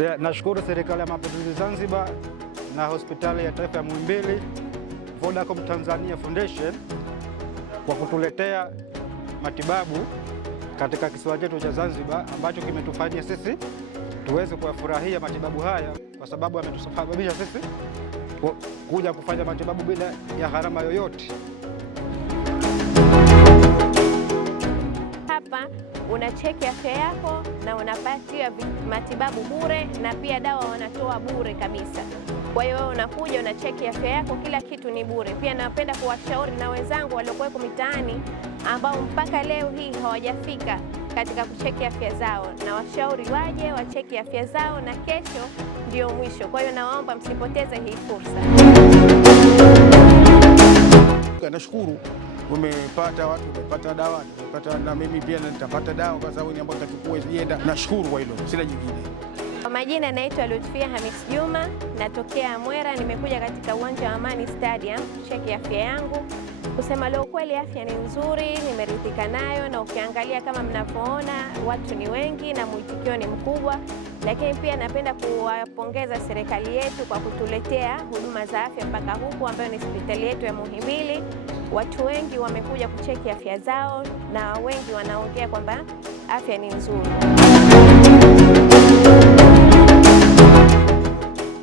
Nashukuru Serikali ya Mapinduzi Zanzibar na Hospitali ya Taifa ya Muhimbili, Vodacom Tanzania Foundation kwa kutuletea matibabu katika kisiwa chetu cha Zanzibar, ambacho kimetufanya sisi tuweze kuyafurahia matibabu haya, kwa sababu ametusababisha sisi kuja kufanya matibabu bila ya gharama yoyote. Hapa unacheki afya yako na unapatia matibabu bure, na pia dawa wanatoa bure kabisa. Kwa hiyo wewe unakuja unacheki afya yako, kila kitu ni bure. Pia napenda kuwashauri na wenzangu waliokuwa mitaani ambao mpaka leo hii hawajafika katika kucheki afya zao, na washauri waje wacheki afya zao, na kesho ndio mwisho. Kwa hiyo nawaomba msipoteze hii fursa. Nashukuru umepata watu, umepata dawa, umepata na mimi pia nitapata dawa kwa sababu ni ambayo nitachukua zienda. Nashukuru kwa hilo, sina jingine. Kwa majina naitwa Lutfia Hamis Juma, natokea Mwera. Nimekuja katika uwanja wa Amani Stadium kucheki afya yangu. Kusema leo kweli afya ni nzuri, nimeridhika nayo, na ukiangalia kama mnavyoona watu ni wengi na mwitikio ni mkubwa. Lakini pia napenda kuwapongeza serikali yetu kwa kutuletea huduma za afya mpaka huku, ambayo ni hospitali yetu ya Muhimbili. Watu wengi wamekuja kucheki afya zao na wengi wanaongea kwamba afya ni nzuri.